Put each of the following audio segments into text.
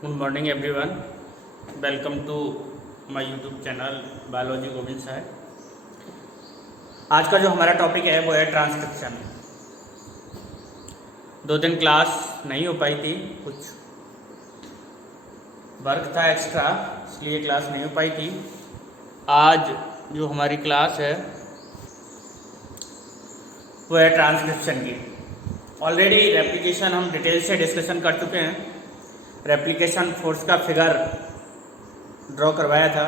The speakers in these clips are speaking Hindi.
Good morning everyone, welcome to my YouTube channel biology Govind Sahab. आज का जो हमारा टॉपिक है वो है ट्रांसक्रिप्शन। 2 दिन क्लास नहीं हो पाई थी, कुछ वर्क था एक्स्ट्रा, इसलिए क्लास नहीं हो पाई थी। आज जो हमारी क्लास है वो है ट्रांसक्रिप्शन की। ऑलरेडी रेप्लिकेशन हम डिटेल से डिस्कशन कर चुके हैं। रेप्लिकेशन फोर्स का फिगर ड्रॉ करवाया था।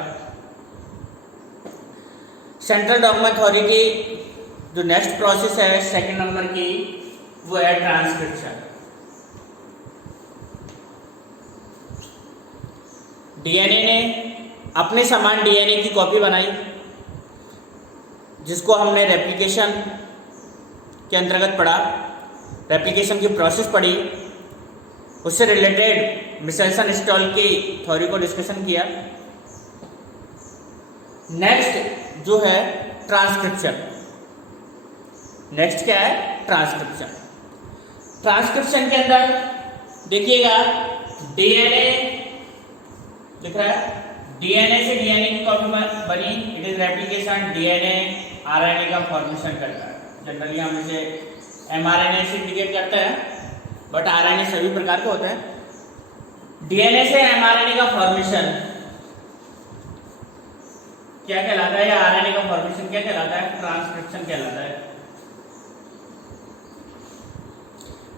सेंट्रल डॉगमा थ्योरी की जो नेक्स्ट प्रोसेस है सेकंड नंबर की, वो है ट्रांसक्रिप्शन। डीएनए ने अपने समान डीएनए की कॉपी बनाई, जिसको हमने रेप्लिकेशन के अंतर्गत पढ़ा। रेप्लिकेशन की प्रोसेस पढ़ी, उससे रिलेटेड मिशेल्सन स्टॉल की थ्योरी को डिस्कशन किया। नेक्स्ट जो है ट्रांसक्रिप्शन। नेक्स्ट क्या है? ट्रांसक्रिप्शन। ट्रांसक्रिप्शन के अंदर देखिएगा डीएनए लिख रहा है, डीएनए से डीएनए की कॉपी बनी, it is replication. DNA RNA का फॉर्मेशन करता है। जनरली हम इसे एमआरएनए से इंडिकेट करते हैं, बट आरएनए सभी प्रकार के होते हैं। डीएनए से एमआरएनए का फॉर्मेशन क्या कहलाता है, या आरएनए का फॉर्मेशन क्या कहलाता है? ट्रांसक्रिप्शन कहलाता है।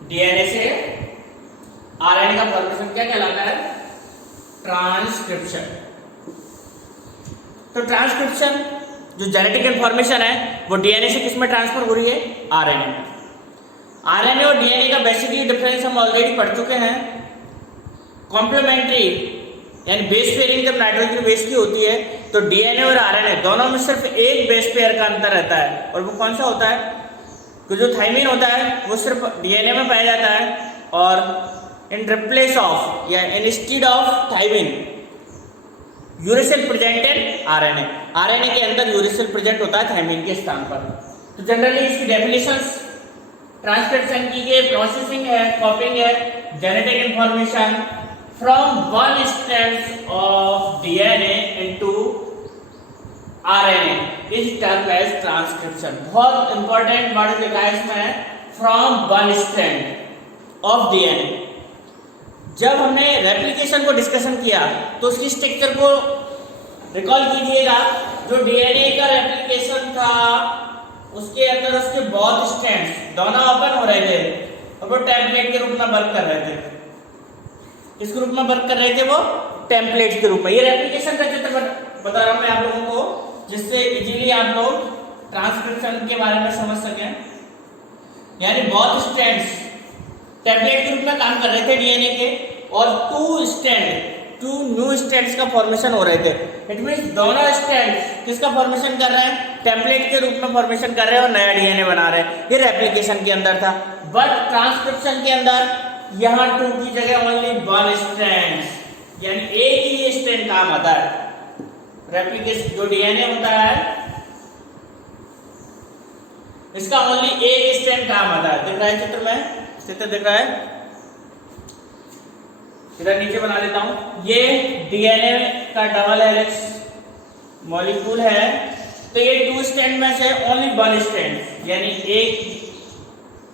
डीएनए से आरएनए का फॉर्मेशन क्या कहलाता है? ट्रांसक्रिप्शन। तो ट्रांसक्रिप्शन जो जेनेटिक इन्फॉर्मेशन है वो डीएनए से किस में ट्रांसफर हो रही है? आरएनए में। आरएनए और डीएनए का बेसिकली डिफरेंस हम ऑलरेडी पढ़ चुके हैं। कॉम्प्लीमेंट्री यानी बेस पेयरिंग जब नाइट्रोजन बेस की होती है तो डीएनए और आरएनए दोनों में सिर्फ एक बेस पेयर का अंतर रहता है, और वो कौन सा होता है? कि जो थाइमिन होता है वो सिर्फ डीएनए में पाया जाता है, और इन रिप्लेस ऑफ या instead of thymine uracil present in RNA. RNA के अंदर यूरेसिल प्रेजेंट होता है थाइमिन के स्थान पर। तो जनरली इसकी डेफिनेशंस ट्रांसक्रिप्शन की ये प्रोसेसिंग है, कॉपिंग है genetic information from one strand of DNA into RNA is termed as transcription. बहुत इंपॉर्टेंट वर्ड लिखा है इसमें, from one strand of DNA. जब हमने रेप्लिकेशन को डिस्कशन किया तो उसकी स्ट्रक्चर को रिकॉल कीजिएगा। जो डीएनए का रेप्लिकेशन था उसके अंदर उसके बहुत स्ट्रैंड्स दोनों ओपन हो रहे थे और वो टेम्पलेट के रूप में वर्क कर रहे थे। किस रूप में वर्क कर रहे थे? वो टेम्पलेट के रूप में। ये रेप्लिकेशन का चित्र बता रहा हूं मैं आप लोगों को, जिससे इजीली आप लोग ट्रांसक्रिप्शन के बारे में समझ सकें। यानी बहुत स्ट्रैंड्स टेम्पलेट के रूप में काम कर रहे थे डीएनए के, और टू न्यू स्ट्रैंड्स का फॉर्मेशन हो रहे थे। इट मींस दोनों स्ट्रैंड्स किसका फॉर्मेशन कर रहे हैं? टेम्पलेट के रूप में फॉर्मेशन कर रहे हैं और नया डीएनए बना रहे हैं। ये रेप्लिकेशन के अंदर था। बट ट्रांसक्रिप्शन के अंदर यहां 2 की जगह ओनली 1 स्ट्रैंड्स, यानी एक ही स्ट्रैंड काम आता है। रेप्लिकेशन जो डीएनए होता है इसका ओनली एक स्ट्रैंड काम आता है। दिख रहा है चित्र में? चित्र दिख रहा है? इधर नीचे बना लेता हूं। ये डीएनए का डबल हेलिक्स मॉलिक्यूल है, तो ये 2 स्ट्रैंड में से ओनली 1 स्ट्रैंड, यानी एक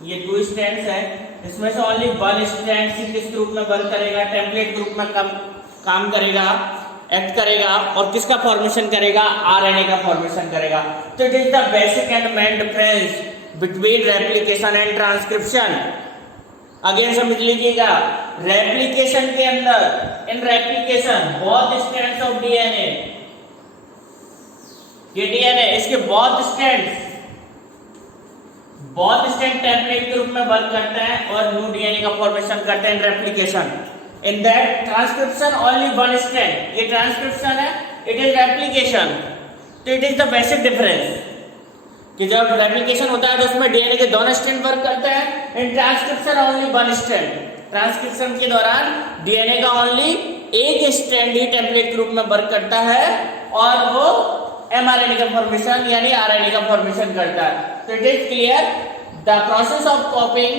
ये 2 स्ट्रैंड्स है, इसमें से ओनली 1 स्ट्रैंड किस रूप में वर्क करेगा? टेम्पलेट के रूप में काम करेगा, एक्ट करेगा, और किसका फॉर्मेशन करेगा? आरएनए का फॉर्मेशन करेगा। तो it is the basic and main difference between replication and transcription. Again समझ लीजिएगा, रेप्लिकेशन के अंदर इन रेप्लिकेशन बहुत स्ट्रैंड्स ऑफ डीएनए, ये डीएनए इसके बहुत स्ट्रैंड टेम्पलेट के रूप में वर्क करते हैं और न्यू डीएनए का फॉर्मेशन करते हैं in replication. In that transcription only 1 strand. ये ट्रांसक्रिप्शन है, इट इज रेप्लिकेशन। तो it is the basic difference कि जब रेप्लिकेशन होता है तो उसमें डीएनए के दोनों स्ट्रैंड वर्क करते हैं, इन ट्रांसक्रिप्शन ओनली 1 स्ट्रैंड। ट्रांसक्रिप्शन के दौरान डीएनए का ओनली एक स्ट्रैंड ही टेम्पलेट के रूप में वर्क करता है और वो एमआरएनए का फॉर्मेशन यानी आरएनए का फॉर्मेशन करता है। तो it is clear the process of कॉपिंग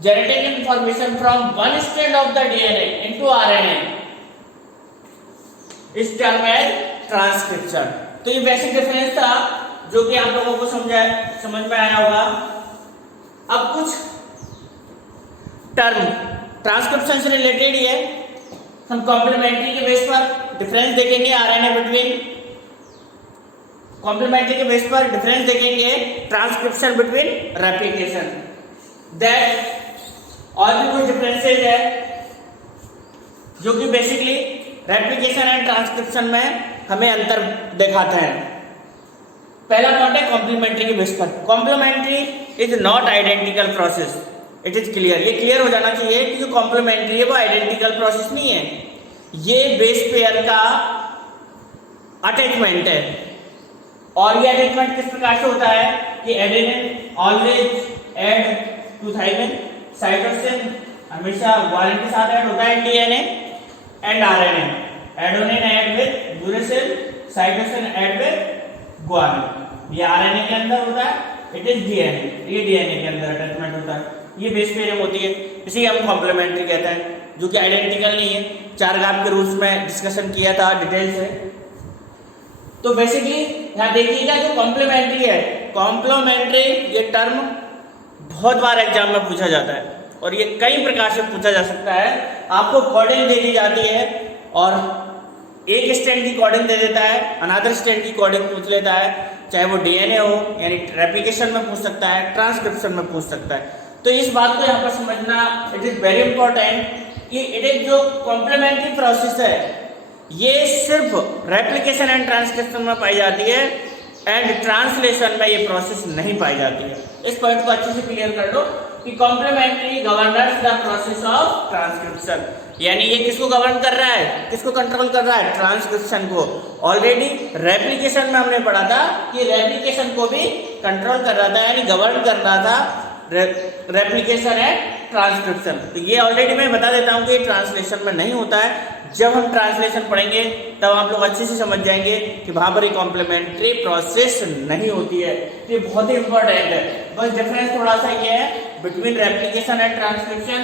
genetic information from one strand of the DNA into RNA इस टर्म एज ट्रांसक्रिप्शन। तो ये बेसिक डिफरेंस था जो कि आप लोगों को समझ में आया होगा। अब कुछ टर्म ट्रांसक्रिप्शन से रिलेटेड ही है, हम कॉम्प्लीमेंट्री के बेस पर डिफरेंस देखेंगे आरएनए बिटवीन, कॉम्प्लीमेंट्री के बेस पर डिफरेंस देखेंगे ट्रांसक्रिप्शन बिटवीन रेप्लिकेशन। दैट और भी कुछ डिफरेंसेस है जो कि बेसिकली रेप्लिकेशन एंड ट्रांसक्रिप्शन में हमें अंतर दिखाते हैं। पहला पॉइंट है कॉम्प्लीमेंट्री के बेस पर। Complementary is not identical process, it is clear. ये क्लियर हो जाना चाहिए कि जो कॉम्प्लीमेंट्री है वो आइडेंटिकल प्रोसेस नहीं है, ये बेस पेयर का अटैचमेंट है। और ये अटैचमेंट किस प्रकार से होता है कि adenine always add to thymine, cytosine हमेशा ग्वालिन के साथ ऐड होता है DNA and RNA, adenine add with uracil, cytosine add with guanine. ये आरएनए के अंदर होता है, इट इज डीएनए, ये डीएनए के अंदर अटैचमेंट होता है, ये बेस पेयरिंग होती है, इसे हम कॉम्प्लीमेंट्री कहते हैं, जो कि आइडेंटिकल नहीं है। चारगाम के रूल्स में डिस्कशन किया था डिटेल से। तो बेसिकली यहाँ देखिएगा जो कॉम्प्लीमेंट्री है, कॉम्प्लीमेंट्री ये टर्म बहुत बार एग्जाम में पूछा जाता है और ये कई प्रकार से पूछा जा सकता है। आपको कोडिंग दे दी जाती है और एक स्टैंड की कोडिंग दे देता है, अनदर स्टैंड की कोडिंग पूछ लेता है, चाहे वो डीएनए हो यानी रेप्लिकेशन में पूछ सकता है, ट्रांसक्रिप्शन में पूछ सकता है। तो इस बात को यहाँ पर समझना इट इज वेरी इंपॉर्टेंट कि इट इज जो कॉम्प्लीमेंट्री प्रोसेस है ये सिर्फ रेप्लिकेशन एंड ट्रांसक्रिप्शन में पाई जाती है एंड ट्रांसलेशन में ये प्रोसेस नहीं पाई जाती है। इस पॉइंट को अच्छे से क्लियर कर लो कि complementary governors the process of transcription, यानी ये किसको गवर्न कर रहा है, किसको कंट्रोल कर रहा है, ट्रांसक्रिप्शन को। ऑलरेडी रेप्लिकेशन में हमने पढ़ा था कि रेप्लिकेशन को भी कंट्रोल कर रहा था यानी गवर्न कर रहा था रेप्लिकेशन एंड ट्रांसक्रिप्शन। तो ये ऑलरेडी मैं बता देता हूँ कि ट्रांसलेशन में नहीं होता है। जब हम ट्रांसलेशन पढ़ेंगे तब आप लोग अच्छे से समझ जाएंगे कि वहां पर एक कॉम्प्लीमेंट्री प्रोसेस नहीं होती है। तो ये बहुत ही इंपॉर्टेंट है। बस डिफरेंस थोड़ा सा ये है बिटवीन रेप्लिकेशन एंड ट्रांसक्रिप्शन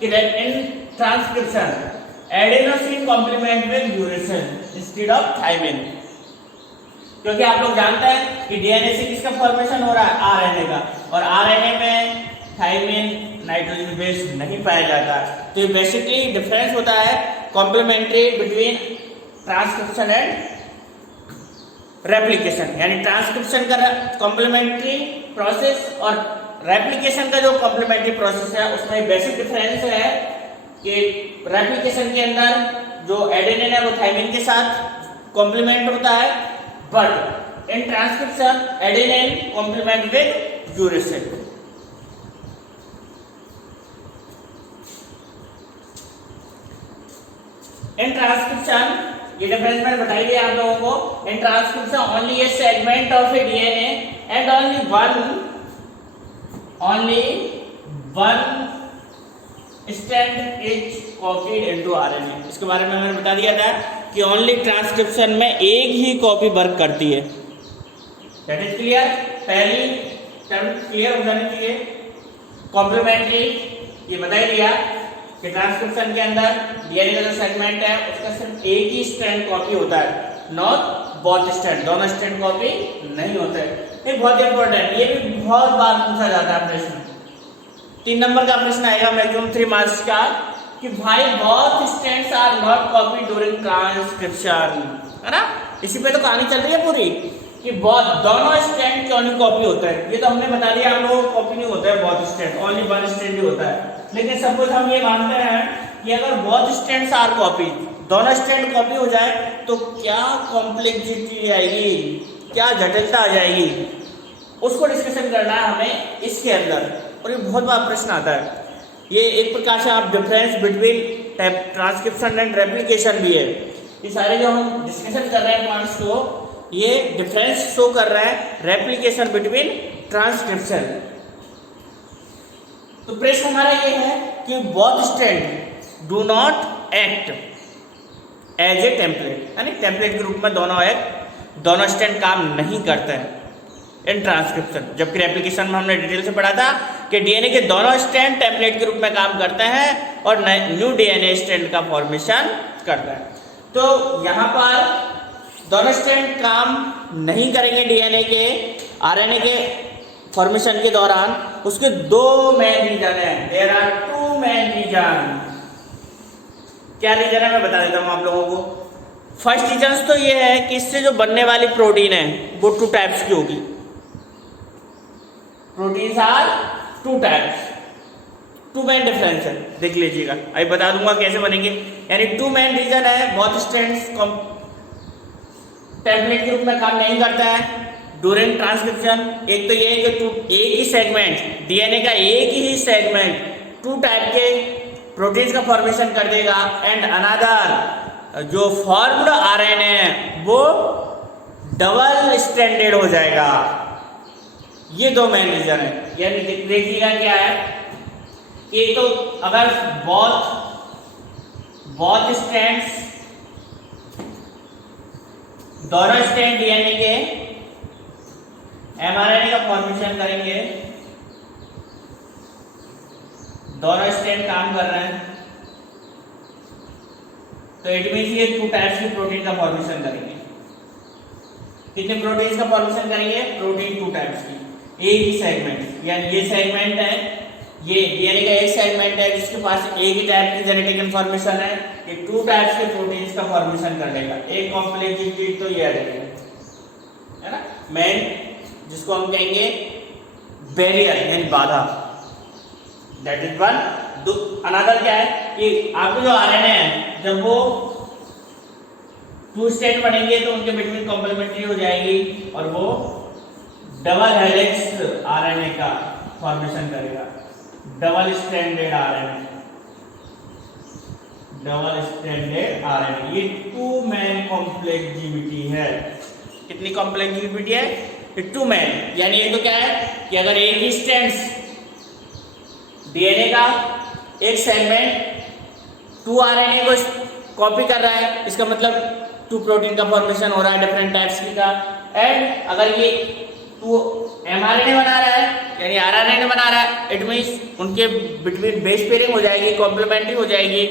कि in transcription adenosine complement with uracil instead of thymine, क्योंकि आप लोग जानते हैं कि डीएनए से किसका फॉर्मेशन हो रहा है, आरएनए का, और आरएनए में थाइमिन नाइट्रोजन बेस नहीं पाया जाता। तो ये बेसिकली डिफरेंस होता है complementary between transcription and replication, यानी ट्रांसक्रिप्शन का कॉम्प्लीमेंट्री प्रोसेस और रेप्लिकेशन का जो कॉम्प्लीमेंट्री प्रोसेस है उसमें बेसिक डिफरेंस है कि रेप्लिकेशन के अंदर जो एडेनिन है वो थाइमिन के साथ कॉम्प्लीमेंट होता है, but in transcription adenine complement with uracil. In transcription ये डिफरेंस मैंने बताई दिया आप लोगों को। In transcription only a segment of a DNA and only one strand is copied into RNA. इसके बारे में मैंने बता दिया था कि ओनली ट्रांसक्रिप्शन में एक ही कॉपी वर्क करती है। दैट इज क्लियर, पहली टर्म क्लियर हो जानी चाहिए। कॉम्प्लीमेंट्री ये बता ही दिया कि ट्रांसक्रिप्शन के अंदर डीएनए का जो सेगमेंट है उसका सिर्फ एक ही स्ट्रैंड कॉपी होता है, नॉट बोथ स्ट्रैंड, दोनों स्ट्रैंड कॉपी नहीं होते। ये बहुत इंपॉर्टेंट, ये भी बहुत बार पूछा जाता है प्रश्न। 3 नंबर का प्रश्न आएगा मैक्सिमम 3 मार्क्स का कि भाई both strands are not copy during transcription, है ना। इसी पे तो कहानी चल रही है पूरी कि दोनों स्ट्रैंड क्यों नहीं कॉपी होता है। ये तो हमने बता दिया हम लोगों को कॉपी नहीं होता है both strand, only one strand ही होता है। लेकिन सपोज हम ये मानते हैं कि अगर बोथ स्ट्रैंड्स आर कॉपी, दोनों स्ट्रैंड कॉपी हो जाए तो क्या कॉम्प्लेक्सिटी आएगी, क्या जटिलता आ जाएगी, उसको डिस्कशन करना है हमें इसके अंदर। और ये बहुत बार प्रश्न आता है। ये एक प्रकार से आप difference between transcription and replication भी है। ये सारे जो हम डिस्कशन कर रहे हैं पॉइंट्स को, ये डिफरेंस शो कर रहा है रेप्लिकेशन बिटवीन ट्रांसक्रिप्शन। तो प्रश्न हमारा ये है कि both strand do not act as a template, यानी टेम्पलेट के रूप में दोनों स्ट्रैंड काम नहीं करते हैं इन ट्रांसक्रिप्शन। जबकि रेप्लिकेशन में हमने डिटेल से पढ़ा था कि डीएनए के दोनों स्ट्रैंड टेम्पलेट के रूप में काम करते हैं और न्यू डीएनए स्ट्रैंड का फॉर्मेशन करता है। तो यहाँ पर दोनों स्ट्रैंड काम नहीं करेंगे डीएनए के आरएनए के फॉर्मेशन के दौरान। उसके दो मेन रीजन है, there are two main reason. क्या रीजन है मैं बता देता हूँ आप लोगों को। फर्स्ट रीजन तो ये है कि इससे जो बनने वाली प्रोटीन है वो टू टाइप्स की होगी। Proteins are two types, two main difference है, देख लीजिएगा अभी बता दूंगा कैसे बनेंगे। यानी टू मेन रीजन है, बहुत स्ट्रैंड्स टेम्पलेट के रूप में काम नहीं करता है ड्यूरिंग ट्रांसक्रिप्शन। एक तो ये है कि एक ही सेगमेंट डीएनए का एक ही सेगमेंट टू टाइप के प्रोटीन्स का फॉर्मेशन कर देगा एंड अनदर जो फॉर्म्ड आरएनए है वो डबल स्ट्रैंडेड हो जाएगा। ये दो मेन रीजन है। यानी देखिएगा क्या है, एक तो अगर बहुत स्ट्रैंड्स दोनों स्ट्रैंड डीएनए के एमआरएनए का फॉर्मेशन करेंगे, दोनों स्ट्रैंड काम कर रहे हैं, तो इट मींस ये टू टाइप्स की प्रोटीन का फॉर्मेशन करेंगे। कितने प्रोटीन्स का फॉर्मेशन करेंगे? प्रोटीन टू टाइप्स की, एक ही सेगमेंट। यानी ये सेगमेंट है, ये डीएनए का एक सेगमेंट है जिसके पास एक ही टाइप की जेनेटिक इंफॉर्मेशन है, ये टू टाइप्स के प्रोटीन्स का फॉर्मेशन कर लेगा। एक कॉम्प्लेक्स यूनिट तो ये आ जाएगा, है ना, मेन जिसको हम कहेंगे बैरियर यानी बाधा, दैट इज वन। अनदर क्या है कि आपके जो आरएनए है जब वो टू स्ट्रैंड बनेंगे तो उनके बिटवीन कॉम्प्लीमेंट्री हो जाएगी और वो डबल हेलिक्स आरएनए का फॉर्मेशन करेगा, double stranded RNA, double stranded RNA. ये टू मैन कॉम्प्लेक्सिविटी है। कितनी कॉम्प्लेक्सिविटी है? Two main. यानी ये तो क्या है कि अगर एक ही स्ट्रैंड्स डीएनए का एक सेगमेंट टू आरएनए को कॉपी कर रहा है, इसका मतलब टू प्रोटीन का फॉर्मेशन हो रहा है डिफरेंट टाइप्स की का। एंड अगर ये टू एमआरएनए बना रहा है यानी आरएनए बना रहा है, इट मींस उनके बिटवीन बेस पेयरिंग हो जाएगी, कॉम्प्लीमेंट्री हो जाएगी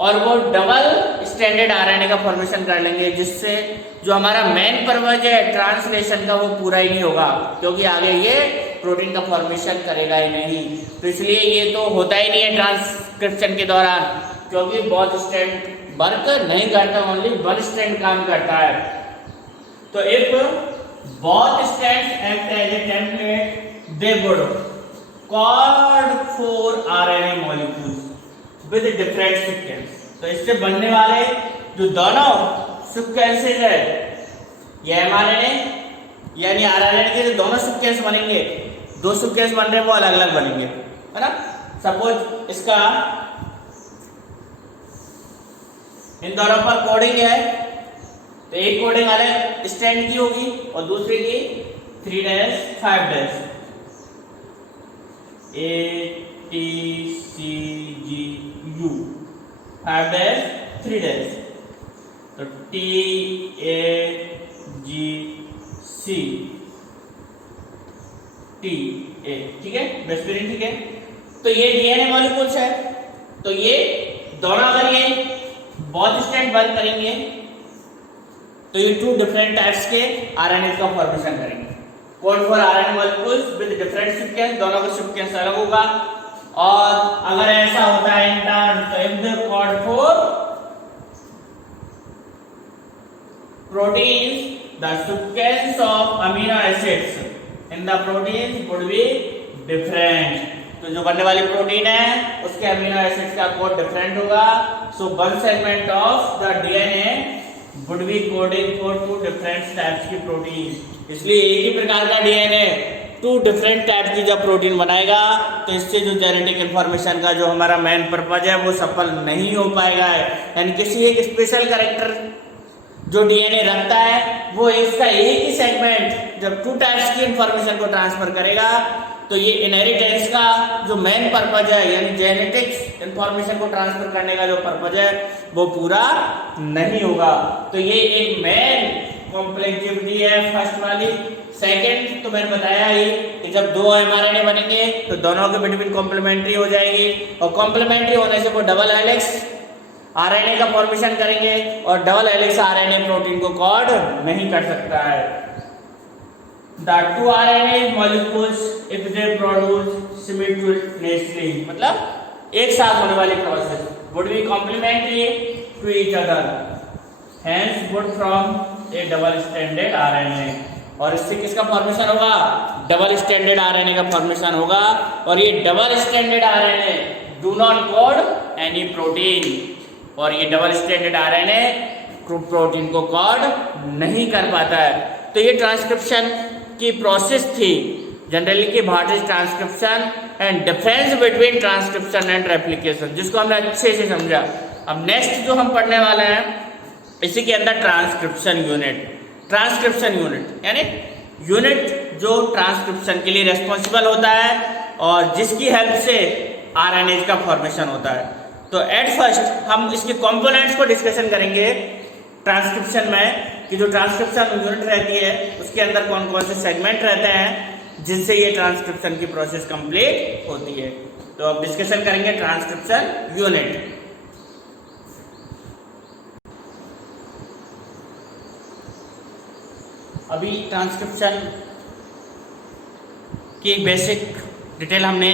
और वो डबल स्ट्रैंडेड आरएनए का फॉर्मेशन कर लेंगे, जिससे जो हमारा मेन पर्पज है ट्रांसलेशन का वो पूरा ही नहीं होगा, क्योंकि आगे ये प्रोटीन का फॉर्मेशन करेगा ही नहीं। तो इसलिए ये तो होता ही नहीं है ट्रांसक्रिप्शन के दौरान, क्योंकि बहुत स्ट्रैंड वर्क नहीं करता, ओनली वन स्ट्रैंड काम करता है। तो if both strands act as a template, they would code 4 RNA molecules with different sequence। तो इससे बनने वाले जो दोनों सीक्वेंसेस है, ये एमआरएनए यानी आरएनए के जो दोनों सीक्वेंस बनेंगे, दो सीक्वेंस बन रहे हैं वो अलग अलग बनेंगे, है ना। सपोज इसका इन दोनों पर कोडिंग है तो एक कोडिंग अलग स्ट्रैंड की होगी और दूसरे की 3'5' ATCGU 5'3', तो TAGCTA, ठीक है, बेस पेयरिंग, ठीक है। तो ये डीएनए मॉलिक्यूल्स है, तो ये दोनों अगर ये बहुत स्ट्रैंड बंद करेंगे तो ये टू डिफरेंट टाइप्स के आरएनए का फॉर्मेशन करेंगे। Code for RNA molecules with different sequence, दोनों का सीक्वेंस अलग होगा। और अगर ऐसा होता है इन टर्न, तो if the code for proteins the sequence of amino acids in the proteins would be different. तो जो बनने वाली प्रोटीन है उसके अमीनो एसिड्स का कोड डिफरेंट होगा। So one segment of the DNA would be coding for two different types की प्रोटीन। इसलिए एक ही प्रकार का डीएनए टू डिफरेंट टाइप की जब प्रोटीन बनाएगा तो इससे जो जेनेटिक इंफॉर्मेशन का जो हमारा मेन पर्पज है वो सफल नहीं हो पाएगा। यानी किसी एक स्पेशल कैरेक्टर जो डीएनए रखता है वो इसका एक ही सेगमेंट जब टू टाइप्स की इंफॉर्मेशन को ट्रांसफर करेगा तो ये इनहेरिटेंस का जो मेन पर्पज है यानी जेनेटिक्स इंफॉर्मेशन को ट्रांसफर करने का जो पर्पज है वो पूरा नहीं होगा। तो ये एक मेन कॉम्प्लेक्सिविटी है फर्स्ट वाली। सेकंड तो मैंने बताया ही कि जब दो mRNA बनेंगे तो दोनों के बिटवीन कॉम्प्लीमेंट्री हो जाएगी, और कॉम्प्लीमेंट्री होने से वो डबल हेलिक्स आरएनए का फॉर्मेशन करेंगे, और डबल हेलिक्स आरएनए प्रोटीन को कॉर्ड नहीं कर सकता है। The two RNA molecules if they produce simultaneously, मतलब एक साथ होने वाली process would be complementary to each other, hence would form a double stranded RNA, और इससे किसका फॉर्मेशन होगा? डबल स्टैंडर्ड आरएनए का फॉर्मेशन होगा, और ये double standard RNA do not code any protein, और ये डबल स्टैंडर्ड आरएनए प्रोटीन को कोड नहीं कर पाता है। तो ये ट्रांसक्रिप्शन की प्रोसेस थी जनरली कि what is transcription and difference between transcription and replication, जिसको हमने अच्छे से समझा। अब नेक्स्ट जो हम पढ़ने वाले हैं इसी के अंदर ट्रांसक्रिप्शन यूनिट। ट्रांसक्रिप्शन यूनिट यानी यूनिट जो ट्रांसक्रिप्शन के लिए रिस्पॉन्सिबल होता है और जिसकी हेल्प से आरएनए का फॉर्मेशन होता है। तो एट फर्स्ट हम इसके कंपोनेंट्स को डिस्कशन करेंगे ट्रांसक्रिप्शन में, कि जो ट्रांसक्रिप्शन यूनिट रहती है उसके अंदर कौन कौन से सेगमेंट रहते हैं जिनसे ये ट्रांसक्रिप्शन की प्रोसेस कंप्लीट होती है। तो अब डिस्कशन करेंगे ट्रांसक्रिप्शन यूनिट। अभी ट्रांसक्रिप्शन की एक बेसिक डिटेल हमने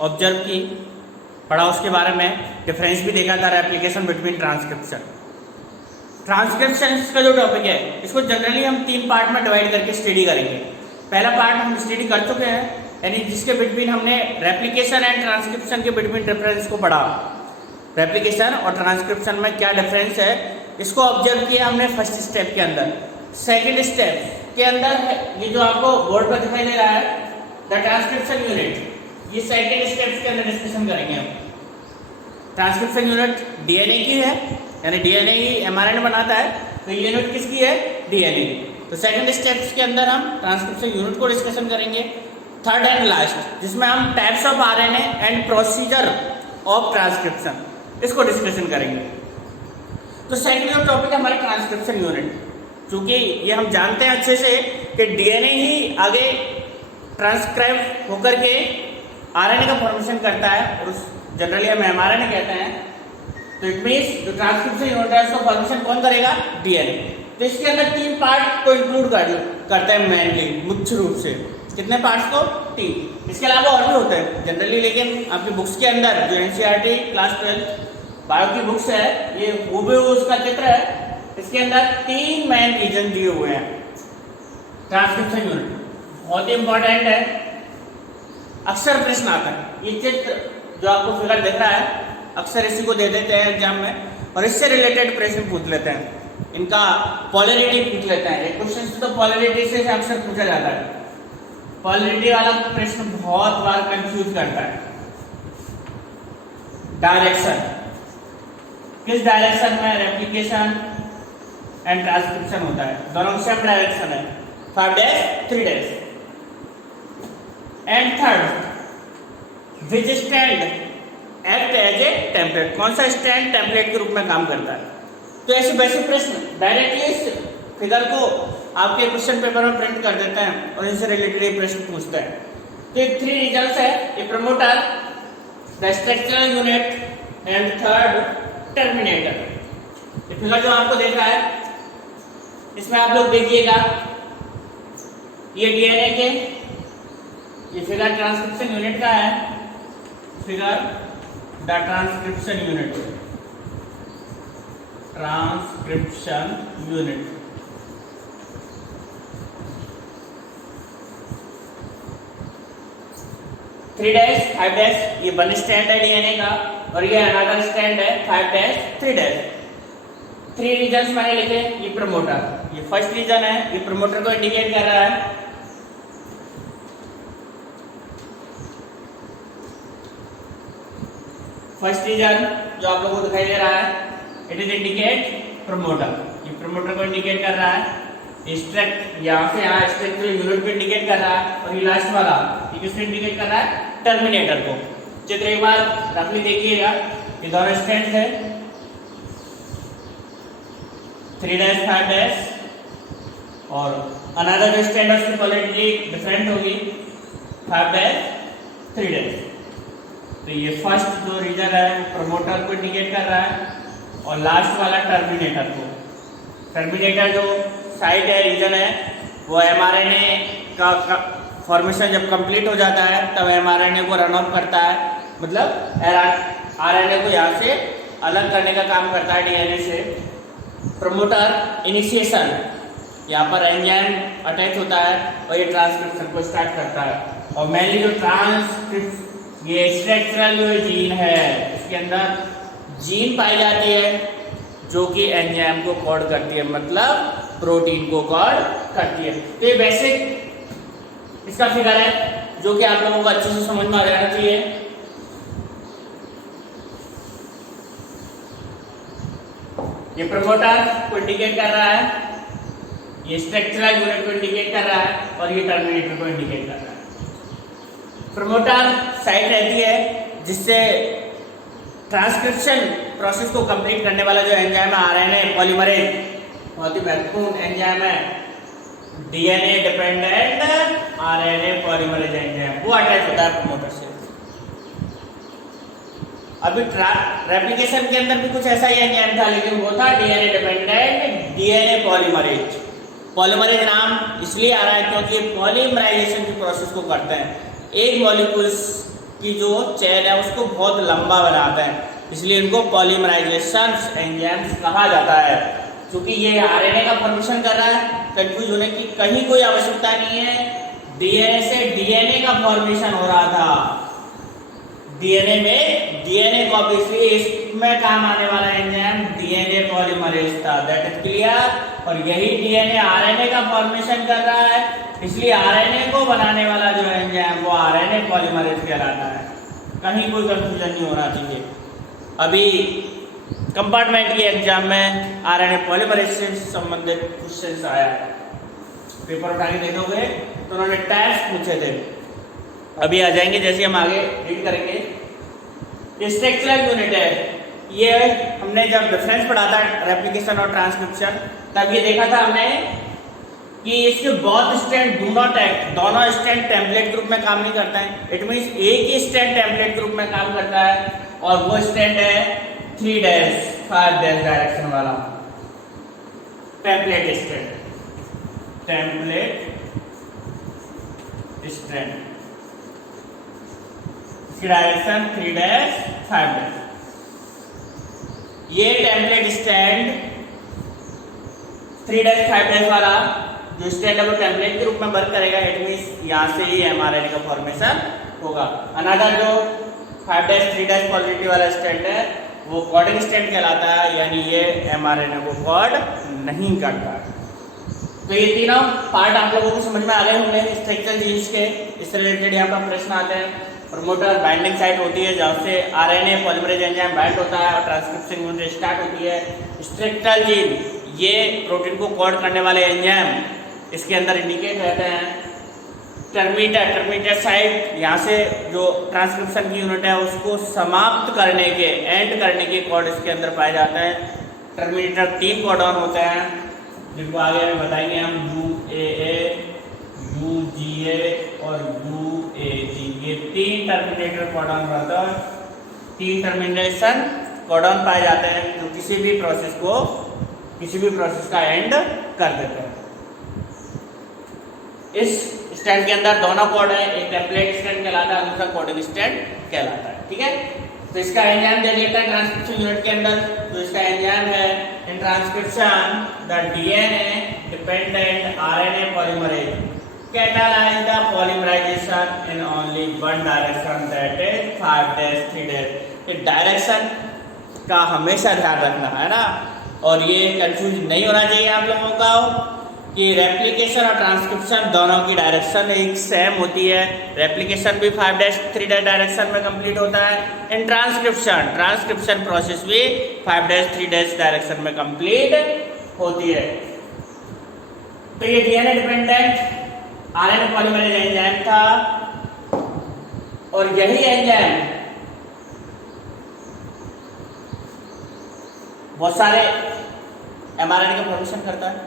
ऑब्जर्व की, पढ़ा उसके बारे में, डिफरेंस भी देखा था, रेप्लिकेशन बिटवीन ट्रांसक्रिप्शन। ट्रांसक्रिप्शन का जो टॉपिक है इसको जनरली हम 3 पार्ट में डिवाइड करके स्टडी करेंगे। पहला पार्ट हम स्टडी कर चुके हैं, यानी जिसके बिटवीन हमने रेप्लिकेशन एंड ट्रांसक्रिप्शन के बिटवीन डिफरेंस को पढ़ा। रेप्लिकेशन और ट्रांसक्रिप्शन में क्या डिफरेंस है इसको ऑब्जर्व किया हमने फर्स्ट स्टेप के अंदर। सेकेंड स्टेप के अंदर ये जो आपको बोर्ड पर दिखाई दे रहा है द ट्रांसक्रिप्शन यूनिट, ये सेकेंड स्टेप के अंदर डिस्कशन करेंगे हम। ट्रांसक्रिप्शन यूनिट डीएनए की है, यानी डीएनए ही एमआरएनए बनाता है, तो ये यूनिट किसकी है? डीएनए। तो सेकंड स्टेप्स के अंदर हम ट्रांसक्रिप्शन यूनिट को डिस्कशन करेंगे। थर्ड एंड लास्ट जिसमें हम types of RNA and procedure of transcription इसको डिस्कशन करेंगे। तो सेकंड जो टॉपिक है हमारा ट्रांसक्रिप्शन यूनिट, क्योंकि ये हम जानते हैं अच्छे से कि डीएनए ही आगे ट्रांसक्राइब होकर के आरएनए का फॉर्मेशन करता है, और उस जनरली हम एमआरएनए कहते हैं। तो इट मीन्स जो ट्रांसक्रिप्शन यूनिट है उसका फॉर्मेशन कौन करेगा? डीएनए। तो इसके अंदर 3 पार्ट को इंक्लूड करते हैं मेनली, मुख्य रूप से। कितने पार्ट्स को? 3। इसके अलावा और भी होते हैं जनरली, लेकिन आपकी बुक्स के अंदर जो एनसीईआरटी क्लास 12 बायो की बुक्स है ये वो भी उसका चित्र है, इसके अंदर 3 मेन रीजन दिए हुए हैं। ट्रांसक्रिप्शन यूनिट बहुत ही इंपॉर्टेंट है, अक्सर प्रश्न आता है। ये चित्र जो आपको फिगर दिख रहा है अक्सर इसी को दे देते हैं एग्जाम में, और इससे रिलेटेड प्रश्न पूछ लेते हैं, इनका पॉलरिटी पूछ लेते हैं। एक क्वेश्चन तो पॉलरिटी से अक्सर पूछा जाता है। पॉलरिटी वाला प्रश्न बहुत बार कंफ्यूज करता है। डायरेक्शन, किस डायरेक्शन में रेप्लिकेशन एंड ट्रांसक्रिप्शन होता है? दोनों सेम डायरेक्शन है, 5' 3'। And third which stand act as a template, कौन सा स्टैंड टेम्पलेट के रूप में काम करता है? तो ऐसे वैसे प्रश्न डायरेक्टली इस फिगर को आपके क्वेश्चन पेपर में प्रिंट कर देते हैं और इनसे रिलेटेड ये प्रश्न पूछते हैं। तो एक 3 रीजन्स है, ये promoter, the structural unit and third terminator. ये फिगर जो आपको देख रहा है इसमें आप लोग देखिएगा, ये डीएनए के, ये फिगर ट्रांसक्रिप्शन यूनिट का है, figure the transcription unit, transcription unit. Three dash 5' ये 1 स्टैंड है डीएनए का, और ये अनदर स्टैंड है 5' 3'। 3 रीजन्स मैंने लिखे। ये प्रमोटर, ये फर्स्ट रीजन है, ये प्रमोटर को इंडिकेट कर रहा है। फर्स्ट रीजन जो आप लोगों को दिखाई दे रहा है इट इज इंडिकेट प्रमोटर, ये प्रमोटर को इंडिकेट कर रहा है। स्ट्रक्ट यहाँ से यहाँ स्ट्रक्चरल यूनिट को इंडिकेट कर रहा है, और ये लास्ट वाला ये किसको इंडिकेट कर रहा है? टर्मिनेटर को। चित्र एक बार रफली देखिएगा, ये दोनों स्टैंड है, 3' 5', और अनदर जो स्टैंड है उसकी पोलैरिटी डिफरेंट होगी 5 डैश 3 डैश। तो ये फर्स्ट जो रीजन है प्रमोटर को इंडिकेट कर रहा है और लास्ट वाला टर्मिनेटर को। टर्मिनेटर जो साइड है रीजन है वो mRNA का फॉर्मेशन जब कंप्लीट हो जाता है तब mRNA को रन ऑफ करता है, मतलब RNA को यहाँ से अलग करने का काम करता है DNA से। प्रमोटर इनिशिएशन, यहाँ पर एंजाइम अटैच होता है और ये ट्रांसक्रिप्शन को स्टार्ट करता है। और मेनली जो ये स्ट्रक्चरल जो जीन है इसके अंदर जीन पाई जाती है जो कि एंजाइम को कोड करती है, मतलब प्रोटीन को कोड करती है। तो ये बेसिक इसका फिगर है जो कि आप लोगों को अच्छे से समझ में आ जाना चाहिए। ये प्रमोटर को इंडिकेट कर रहा है, ये स्ट्रक्चरल यूनिट को इंडिकेट कर रहा है और ये टर्मिनेटर को इंडिकेट कर रहा है। प्रमोटर साइट रहती है जिससे ट्रांसक्रिप्शन प्रोसेस को कंप्लीट करने वाला जो एंजाइम है आरएनए पॉलीमरेज, बहुत ही महत्वपूर्ण एंजाइम है, DNA dependent RNA polymerase enzyme, वो अटैच होता है प्रमोटर से। अभी रेप्लिकेशन के अंदर भी कुछ ऐसा ही एंजाइम था लेकिन वो था DNA dependent DNA polymerase. Polymerase नाम इसलिए आ रहा है क्योंकि पॉलीमराइजेशन की प्रोसेस को करते हैं, एक मॉलिक्यूल्स की जो चेन है उसको बहुत लंबा बनाते हैं, इसलिए इनको पॉलीमराइजेशन एंजाइम्स कहा जाता है। क्योंकि ये आरएनए का फॉर्मेशन कर रहा है, कंफ्यूज होने की कहीं कोई आवश्यकता नहीं है। डीएनए से डीएनए का फॉर्मेशन हो रहा था, डीएनए में डीएनए कॉपी, इसलिए इसमें काम आने वाला एंजाइम डीएनए पॉलीमरेज था, दैट इज क्लियर। और यही डीएनए आरएनए का फॉर्मेशन कर रहा है, इसलिए आरएनए को बनाने वाला जो एंजाइम वो आरएनए पॉलीमरेज कहलाता है। कहीं कोई कंफ्यूजन नहीं होना चाहिए। अभी कंपार्टमेंट के एग्जाम में आरएनए पॉलीमरेज से संबंधित क्वेश्चंस आया है, पेपर उठा के देखोगे तो उन्होंने टाइप्स पूछे थे, अभी आ जाएंगे जैसे हम आगे रीड करेंगे। स्ट्रक्चरल यूनिट है, ये हमने जब डिफरेंस पढ़ा था रेप्लिकेशन और ट्रांसक्रिप्शन तब ये देखा था हमने कि इसके बहुत स्टैंड दोनों स्टैंड टेम्पलेट ग्रुप में काम नहीं करता है। इट मीन्स एक ही स्टैंड टेम्पलेट ग्रुप में काम करता है और वो स्टैंड है 3 डैश 5 डैश डायरेक्शन वाला टेम्पलेट स्टैंड, इसकी डायरेक्शन 3 डैश 5 डैश। ये टेम्पलेट स्टैंड 3 डैश 5 डैश वाला जो स्टैंड है वो टेम्पलेट के रूप में वर्क करेगा। इट मीन्स यहाँ से ही mRNA का फॉर्मेशन होगा। अनदर जो 5 डैश 3 डैश पॉजिटिव वाला स्टैंड है वो कोडिंग स्टैंड कहलाता है, यानी ये mRNA को कोड नहीं करता। तो ये तीनों पार्ट आप लोगों को समझ में आ गए होंगे स्ट्रक्चरल जीन्स के। इससे रिलेटेड यहाँ पर प्रश्न आते हैं। प्रमोटर बाइंडिंग साइट होती है जहाँ से आरएनए पॉलीमरेज एंजाइम बाइंड होता है और ट्रांसक्रिप्शन यूनिट स्टार्ट होती है। स्ट्रक्चरल जीन ये प्रोटीन को कोड करने वाले एंजाइम इसके अंदर इंडिकेट रहते हैं। टर्मिनेटर साइट यहाँ से जो ट्रांसक्रिप्शन की यूनिट है उसको समाप्त करने के एंड करने के कोड इसके अंदर पाए जाते हैं। टर्मिनेटर 3 कोडॉन होते हैं जिनको आगे हमें बताएंगे हम, UAA, UGA और UAG। ये 3 टर्मिनेटर कोडॉन रहता है, 3 टर्मिनेशन कोडॉन पाए जाते हैं जो किसी भी प्रोसेस का एंड कर देते हैं। इस स्टैंड के अंदर दोनों कोड है, एक टेम्पलेट स्टैंड कहलाता है, दूसरा कोडिंग स्टैंड कहलाता है। ठीक है, तो इसका एंजाइम दे दिया था ट्रांसक्रिप्शन यूनिट के अंदर। तो इसका एंजाइम है in transcription the DNA dependent RNA polymerase catalyze the polymerization in only one direction, that is 5 dash 3 dash। ये डायरेक्शन का हमेशा ध्यान रखना है ना, और ये कंफ्यूज नहीं होना चाहिए आप लोगों का कि रेप्लिकेशन और ट्रांसक्रिप्शन दोनों की डायरेक्शन एक सेम होती है। रेप्लिकेशन भी 5 डैश 3 डैश डायरेक्शन में कंप्लीट होता है। इन ट्रांसक्रिप्शन प्रोसेस भी 5 डैश 3 डैश डायरेक्शन में कंप्लीट होती है। तो ये DNA dependent RNA polymerase enzyme था और यही एंजाइम बहुत सारे mRNA का फॉर्मेशन करता है।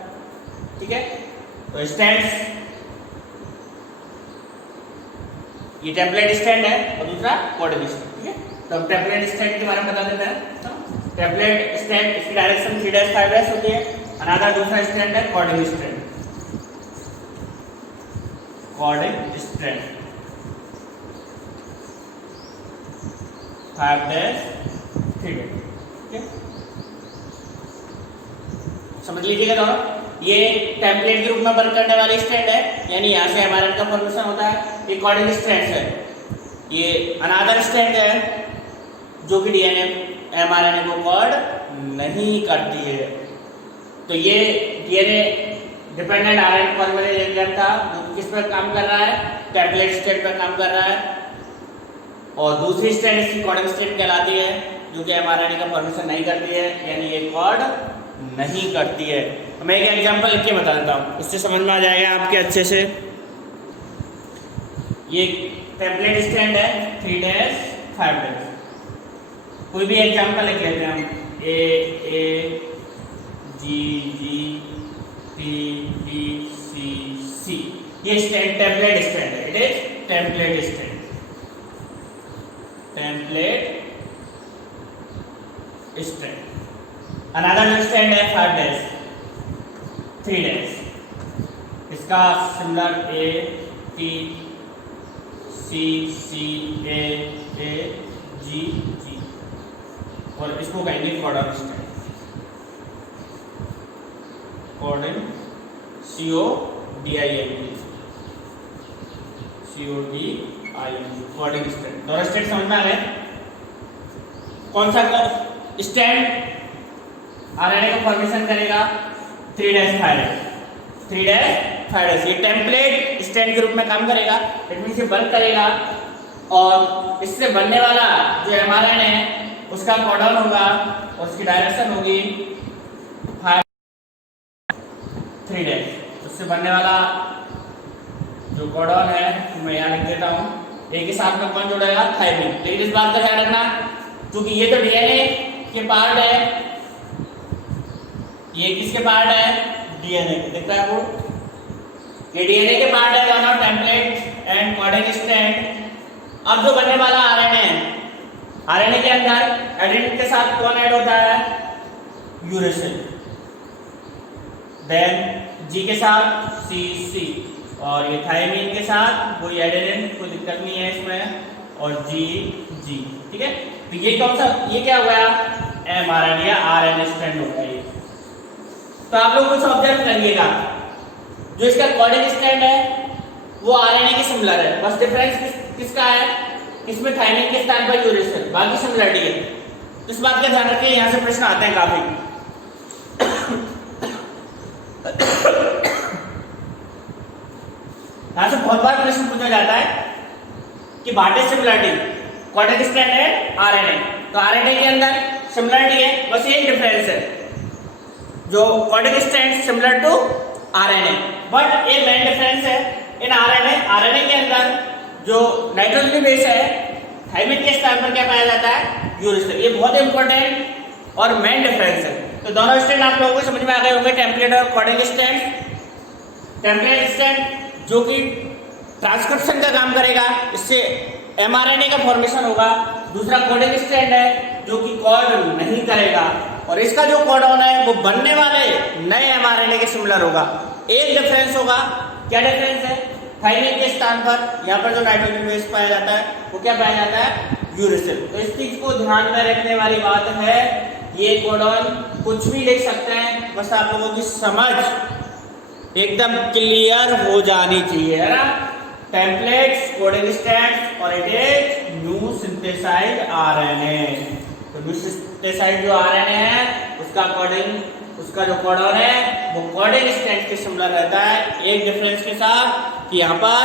ठीक है, तो स्ट्रैंड्स, ये टेम्पलेट स्ट्रैंड है और दूसरा कोडिंग स्ट्रैंड, ठीक है। तो अब टेम्पलेट स्ट्रैंड के बारे में बता देते हैं। टेम्पलेट स्ट्रैंड, इसकी डायरेक्शन 3' 5' होती है। अनदर दूसरा स्ट्रैंड है कोडिंग स्ट्रैंड, कोडिंग स्ट्रैंड 5' 3', ठीक है। समझ लीजिएगा दोनों, ये टेम्पलेट के रूप में वर्क करने वाली स्ट्रैंड है, यानी यहाँ से एमआरएन का फॉर्मेशन होता है। ये कोडिंग स्ट्रैंड है। ये अनदर स्ट्रैंड है जो कि डीएनए एमआरएनए को कोड नहीं करती है। तो ये DNA dependent RNA polymerase enzyme था, जो किस पर काम कर रहा है, टेम्पलेट स्ट्रैंड पर काम कर रहा है। और दूसरी स्ट्रैंड इसकी कोडिंग स्ट्रैंड कहलाती है, जो कि एमआरएनए का फॉर्मेशन नहीं करती है, यानी ये कोड नहीं करती है। मैं एक एग्जांपल लिख के बता देता हूँ, उससे समझ में आ जाएगा आपके अच्छे से। ये टेम्पलेट स्ट्रैंड है 3' 5'। कोई भी एग्जांपल लिख लेते हैं हम, ए जी जी टी टी सी सी। ये स्ट्रैंड टेम्पलेट स्ट्रैंड है, it is template strand, template strand. Another strand है 5' 3'। इसका सिमिलर ए टी सी सी ए जी जी, और इसको कहेंगे codon strand, codon CODING, coding strand. दोनों स्ट्रैंड समझ में आ गए। कौन सा स्ट्रैंड आरएनए का फॉर्मेशन करेगा? 3' 5'। ये टेम्पलेट स्ट्रैंड के रूप में काम करेगा, इट मींस ये वर्क करेगा, और इससे बनने वाला जो एमआरएनए है उसका कोडॉन होगा और उसकी डायरेक्शन होगी 3'। उससे बनने वाला जो कोडॉन है मैं यहाँ लिख देता हूँ, एक ही साथ में कौन जुड़ेगा? थायमिन। लेकिन इस बात का ध्यान रखना, क्योंकि ये तो डीएनए के पार्ट है, ये किसके पार्ट है? डीएनए के। दिख रहा है आपको? ये डीएनए के पार्ट है दोनों, टेम्पलेट एंड कोडिंग स्ट्रैंड। अब जो बनने वाला आरएनए है, आरएनए के अंदर एडेनिन के साथ कौन ऐड होता है? यूरेसिल। देन जी के साथ सी, और ये थायमिन के साथ कोई एडेनिन, कोई दिक्कत नहीं है इसमें, और जी। ठीक है, तो ये कौन सा, ये क्या हो गया? एमआरएनए या आरएनए स्ट्रैंड हो गया ये। तो आप लोग कुछ ऑब्जर्व करिएगा, जो इसका कोडिंग स्ट्रैंड है वो आरएनए के सिमिलर है, बस डिफरेंस किसका है? इसमें थायमिन के स्थान पर यूरेसिल, बाकी सिमिलरिटी है। तो इस बात का ध्यान रखिए, यहाँ से प्रश्न आते हैं काफी। यहाँ से बहुत बार प्रश्न पूछा जाता है कि what is similarity, coding strand है आरएनए, तो आरएनए के अंदर सिमिलरिटी है, बस एक डिफरेंस है, जो coding strand similar to RNA, but एक मेन डिफरेंस है इन आरएनए के अंदर जो नाइट्रोजन बेस है, थायमिन के स्थान पर क्या पाया जाता है? यूरेसिल। ये बहुत इंपॉर्टेंट और मेन डिफरेंस है। तो दोनों स्ट्रैंड आप लोगों को समझ में आ गए होंगे, टेम्पलेट और कोडिंग स्ट्रैंड। टेम्पलेट स्ट्रैंड जो कि ट्रांसक्रिप्शन का काम करेगा, इससे एमआरएनए का फॉर्मेशन होगा। दूसरा कोडिंग स्ट्रैंड है जो कि कोड नहीं करेगा, और इसका जो कोडॉन है वो बनने वाले नए एमआरएनए के सिमिलर होगा। एक डिफरेंस होगा, क्या डिफरेंस है? थायमिन के स्थान पर यहाँ पर जो नाइट्रोजन बेस पाया जाता है वो क्या पाया जाता है? यूरेसिल। तो इस चीज को ध्यान में रखने वाली बात है, ये कोडॉन कुछ भी लिख सकते हैं, बस आप लोगों की समझ एकदम क्लियर हो जानी चाहिए, है ना? टेम्पलेट्स, कोडिंग स्ट्रैंड्स, और it is new synthesized RNA. तो न्यू सिंथेसाइज्ड जो आरएनए है उसका कोडिंग, उसका जो कोडॉन है वो कोडिंग स्ट्रैंड के सिमिलर रहता है, एक डिफरेंस के साथ कि यहाँ पर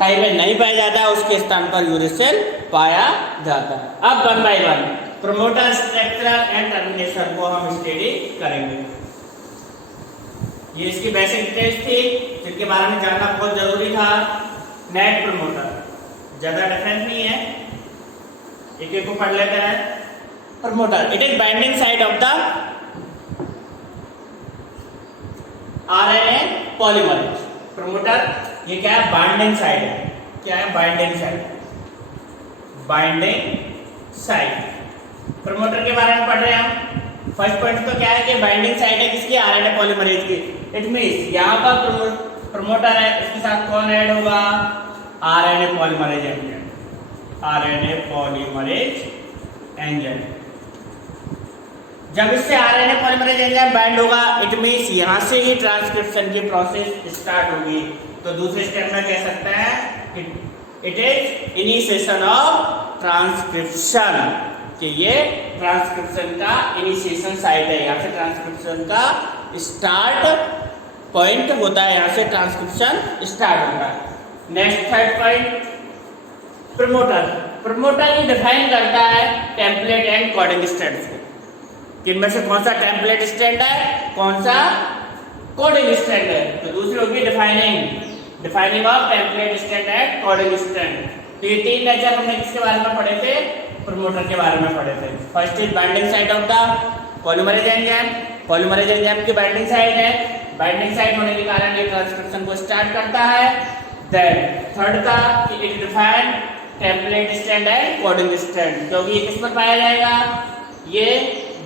थायमिन नहीं पाया जाता है, उसके स्थान पर यूरेसिल पाया जाता है। अब 1 by 1 promoter structure and termination को हम स्टडी करेंगे। ये इसकी बेसिक डिटेल्स थी जिनके बारे में जानना बहुत जरूरी था। नेट प्रमोटर, ज्यादा डिफरेंस नहीं है, एक एक को पढ़ लेते हैं। Promoter, it is binding site of the RNA polymerase. Promoter ये क्या है, बाइंडिंग साइड है। क्या है, binding side. Binding side promoter के बारे में पढ़ रहे हैं हम। फर्स्ट पॉइंट तो क्या है कि बाइंडिंग साइड है किसकी, आरएनए पॉलीमरेज की। इट मींस यहाँ पर प्रमोटर है, उसके साथ कौन ऐड होगा, RNA polymerase enzyme. RNA polymerase enzyme जब इससे आरएनए पॉलीमरेज एंजाइम बाइंड होगा, इट मींस यहां से ही ट्रांसक्रिप्शन की प्रोसेस स्टार्ट होगी। तो दूसरे स्टेप में कह सकते हैं it is initiation of transcription, कि ये ट्रांसक्रिप्शन का इनिशिएशन साइट है। यहाँ से ट्रांसक्रिप्शन का स्टार्ट पॉइंट होता है, यहाँ से ट्रांसक्रिप्शन स्टार्ट होता है। Next third point, promoter. Promoter ही डिफाइन करता है टेम्पलेट एंड कोडिंग स्ट्रैंड्स को, कि इनमें से कौन सा टेम्पलेट स्ट्रैंड है, कौन सा कोडिंग स्ट्रैंड है। तो दूसरी होगी defining of template strand and coding strand. तो ये तीन नेचर हमने किसके बारे में पढ़े थे, प्रमोटर के बारे में पढ़े थे। First is binding site of the polymerase enzyme. Polymerase enzyme की बाइंडिंग साइट है, बाइंडिंग साइट होने के कारण ये ट्रांसक्रिप्शन को स्टार्ट करता है। देन थर्ड था कि it define template strand and coding strand, क्योंकि ये किस पर पाया जाएगा, ये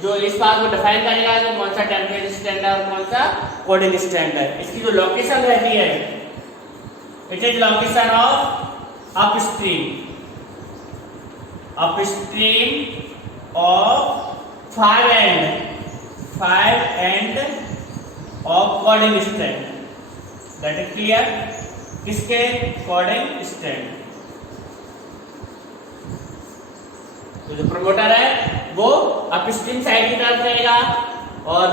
जो इस बात को डिफाइन करेगा कि कौन सा टेम्पलेट स्ट्रैंड है और कौन सा कोडिंग स्ट्रैंड है। इसकी जो लोकेशन रहती है, it is location of upstream of 5 end of coding strand. That is clear, किसके, कोडिंग स्ट्रैंड। तो जो प्रमोटर है वो अपस्ट्रीम साइड की तरफ रहेगा, और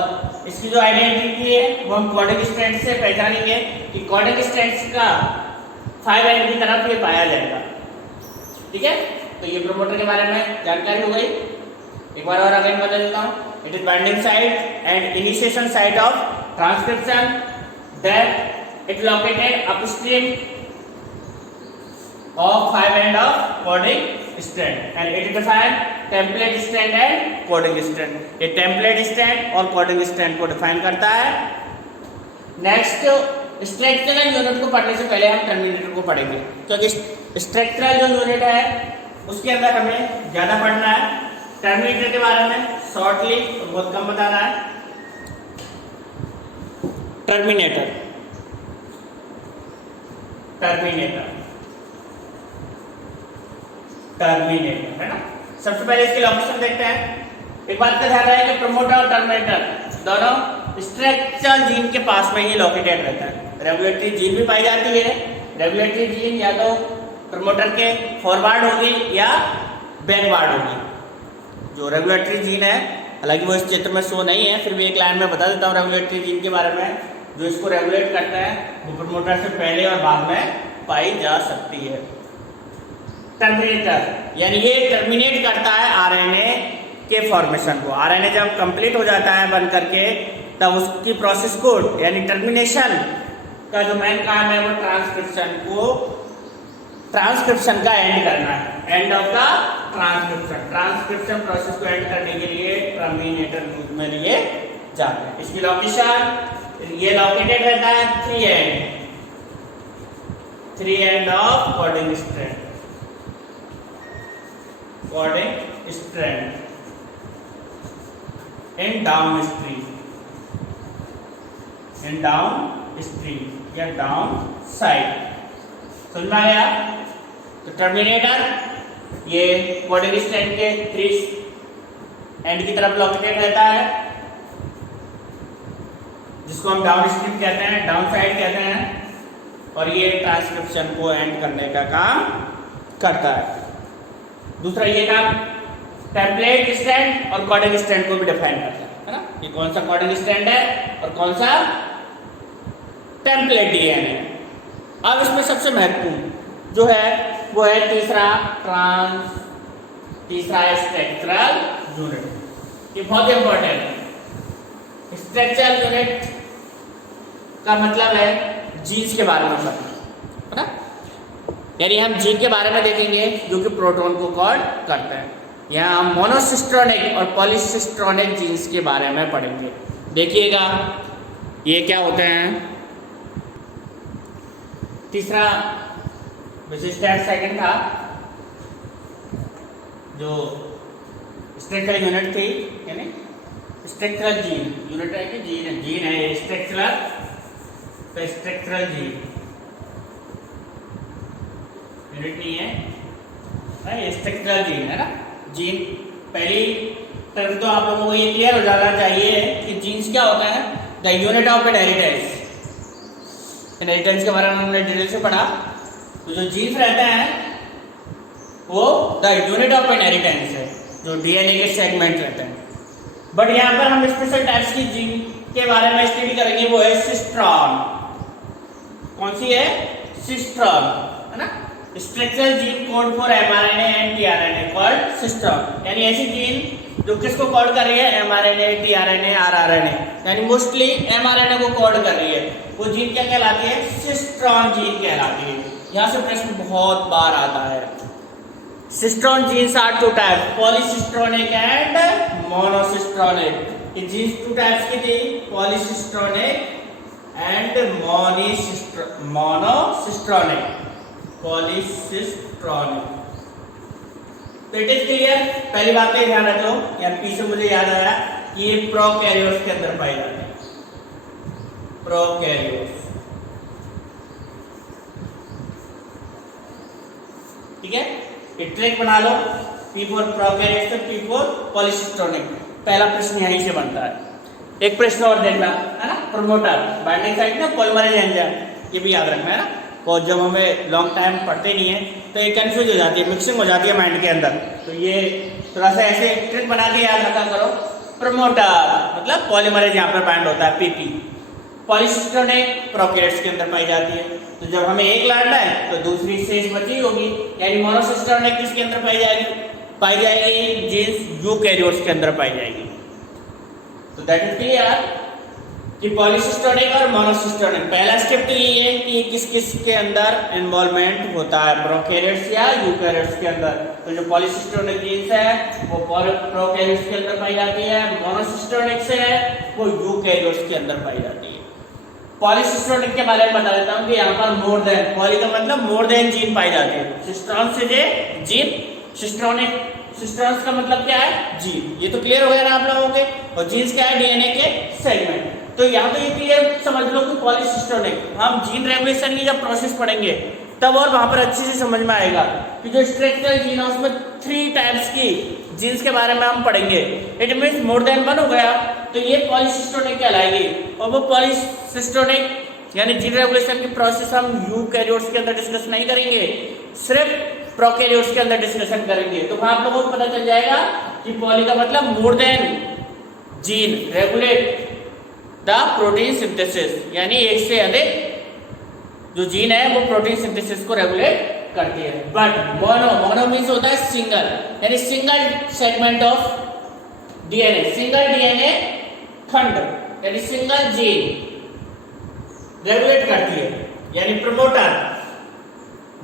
इसकी जो आइडेंटिटी है वो हम कोडिंग स्ट्रैंड से पहचानेंगे कि कोडिंग स्ट्रैंड का 5 एंड की तरफ ये पाया जाएगा। ठीक है, तो ये प्रमोटर के बारे में जानकारी हो गई। एक बार और अगेन बता देता हूँ, it is binding site and initiation site of transcription. That it located upstream of 5 end of coding strand and it define template strand and coding strand. ये template strand और coding strand को define करता है। नेक्स्ट, स्ट्रक्चरल यूनिट को पढ़ने से पहले हम टर्मिनेटर को पढ़ेंगे, क्योंकि स्ट्रक्चरल जो यूनिट है उसके अंदर हमें ज्यादा पढ़ना है। टर्मिनेटर के बारे में शॉर्टली तो बहुत कम बताना है। टर्मिनेटर है ना। सबसे पहले इसकी लोकेशन देखते हैं। एक बात का ध्यान रहे कि प्रमोटर और टर्मिनेटर दोनों स्ट्रक्चरल जीन के पास में ही लोकेटेड रहता है। रेगुलेटरी जीन भी पाई जाती है। रेगुलेटरी जीन या तो प्रमोटर के फॉरवर्ड होगी या बैकवर्ड होगी। जो रेगुलेटरी जीन है, हालांकि वो इस चित्र में शो नहीं है, फिर भी एक लाइन में बता देता हूँ रेगुलेटरी जीन के बारे में। जो इसको रेगुलेट करता है वो प्रमोटर से पहले और बाद में पाई जा सकती है। टर्मिनेटर यानी ये टर्मिनेट करता है आरएनए के फॉर्मेशन को। आरएनए जब कंप्लीट हो जाता है बन करके, तब उसकी प्रोसेस को यानी टर्मिनेशन का जो मेन काम है वो ट्रांसक्रिप्शन का एंड करना है। End of the transcription process को एंड करने के लिए टर्मिनेटर यूज में लिए जाते हैं। इसकी लोकेशन ये लोकेटेड रहता है 3 end of coding strand. Coding strand in downstream या डाउन साइड। समझ में आया? तो टर्मिनेटर ये कोडिंग स्ट्रैंड के 3 एंड की तरफ लोकेटेड रहता है, जिसको हम डाउनस्ट्रीम कहते हैं, डाउन साइड कहते हैं, और ये ट्रांसक्रिप्शन को एंड करने का काम करता है। दूसरा ये काम टेम्पलेट स्ट्रैंड और कोडिंग स्ट्रैंड को भी डिफाइन करता है ना, कि कौन सा कोडिंग स्ट्रैंड है और कौन सा टेम्पलेट डीएनए है। अब इसमें सबसे महत्वपूर्ण जो है वो है तीसरा स्ट्रक्चरल यूनिट। ये बहुत इंपॉर्टेंट है। स्ट्रक्चरल यूनिट का मतलब है जीन्स के बारे में पढ़ना, है ना। यानी हम जीन के बारे में देखेंगे जो कि प्रोटॉन को कोड करते हैं। यहाँ हम मोनोसिस्ट्रोनिक और पॉलीसिस्ट्रोनिक जीन्स के बारे में पढ़ेंगे। देखिएगा ये क्या होते हैं, तीसरा वैसे स्टेप सेकंड था, जो स्ट्रक्चरल यूनिट थी, यानी स्ट्रक्चरल जीन, यूनिट है कि जीन है स्ट्रक्चरल जीन, यूनिट नहीं है, स्ट्रक्चरल जीन है ना। जीन पहली टर्म तो आप लोगों को ये क्लियर हो जाना चाहिए कि जीन्स क्या होता है, the unit of inheritance. Inheritance के बारे में हमने डिटेल से पढ़ा। तो जो जीन्स रहते हैं वो द यूनिट ऑफ इनहेरिटेंस है, जो डीएनए के सेगमेंट रहते हैं। बट यहाँ पर हम स्पेशल टाइप्स की जीन के बारे में स्टडी करेंगे, वो है सिस्ट्रॉन। कौन सी है? सिस्ट्रॉन, है ना। Structural gene code for mRNA and tRNA called cistron, यानी ऐसी जीन जो किसको कोड कर रही है? एमआरएनए, टीआरएनए, आरआरएनए, यानी मोस्टली एमआरएनए को कोड कर रही है। वो जीन क्या कहलाती है? सिस्ट्रॉन जीन कहलाती है। यहाँ से प्रश्न बहुत बार आता है। Cistron genes are two types, polycistronic and monocistronic. ये जीन्स टू टाइप्स की थी, पॉलीसिस्ट्रोनिक एंड मोनोसिस्ट्रोनिक। पॉलीसिस्ट्रोनिक। तो इट इज क्लियर। पहली बात पे ध्यान रखो, एमपी से मुझे याद आया कि ये प्रोकैरियोट्स के अंदर पाई जाती है। प्रोकैरियोट्स, ठीक है। एक ट्रिक बना लो, P फॉर प्रोकैरियोट्स से P फॉर पॉलीसिस्ट्रोनिक। पहला प्रश्न यहीं से बनता है। एक प्रश्न और देखना, है ना, प्रमोटर बाइंडिंग साइट ना, पॉलीमरेज एंजाइम, ये भी याद रखना है ना। और जब हमें लॉन्ग टाइम पढ़ते नहीं है तो ये कंफ्यूज हो जाती है, मिक्सिंग हो जाती है माइंड के अंदर। तो ये थोड़ा सा ऐसे ट्रिक बना के याद रखा करो। प्रमोटर मतलब पॉलीमरेज यहाँ पर बाइंड होता है, PP। पॉलीसिस्ट्रोनिक प्रोकैरियोट्स के अंदर पाई जाती है। तो जब हमें एक लाना है तो दूसरी शेष बची होगी, यानी मोनोसिस्ट्रोनिक किसके अंदर पाई जाएगी? जीन्स यूकैरियोट्स के अंदर पाई जाएगी। तो दैट इज क्लियर कि पॉलीसिस्ट्रोनिक और मोनोसिस्ट्रोनिक। पहला स्टेप तो यही है कि किस किस के अंदर इन्वॉल्वमेंट होता है, प्रोकैरियोट्स या यूकैरियोट्स के अंदर। तो जो पॉलीसिस्ट्रोनिक जीन्स है वो प्रोकैरियोट्स के अंदर पाई जाती है, मोनोसिस्ट्रोनिक से है वो यूकैरियोट्स के अंदर पाई जाती है। पॉलीसिस्ट्रोनिक के बारे में बता देता हूँ कि यहाँ पर मोर देन, पॉली का मतलब मोर देन जीन पाई जाती है। सिस्ट्रॉन से जीन, सिस्ट्रोनिक, सिस्ट्रॉन्स का मतलब क्या है? जीन। ये तो क्लियर हो गया ना आप लोगों के। और जीन्स क्या है? डीएनए के सेगमेंट। तो यहाँ तो ये क्लियर समझ लो कि पॉलीसिस्ट्रोनिक, हम जीन रेगुलेशन की जब प्रोसेस पढ़ेंगे तब और वहां पर अच्छे से समझ में आएगा कि जो स्ट्रक्चरल जीन है उसमें 3 टाइप्स की जीन्स के बारे में हम पढ़ेंगे। इट मीन्स मोर देन 1 हो गया, तो ये पॉलीसिस्ट्रोनिक कहलाएगी। और वो पॉलीसिस्ट्रोनिक यानी जीन रेगुलेशन की प्रोसेस हम यूकैरियोट्स के अंदर डिस्कस नहीं करेंगे, सिर्फ प्रोकैरियोट्स के अंदर डिस्कशन करेंगे। तो वहां आप लोगों को पता चल जाएगा कि पॉली का मतलब more than gene regulate the protein synthesis, यानी एक से अधिक जो जीन है वो प्रोटीन सिंथेसिस को रेगुलेट करती है। बट मोनो मीन्स होता है सिंगल, यानी single segment of DNA, single DNA खंड, यानी सिंगल जीन रेगुलेट करती है। यानी promoter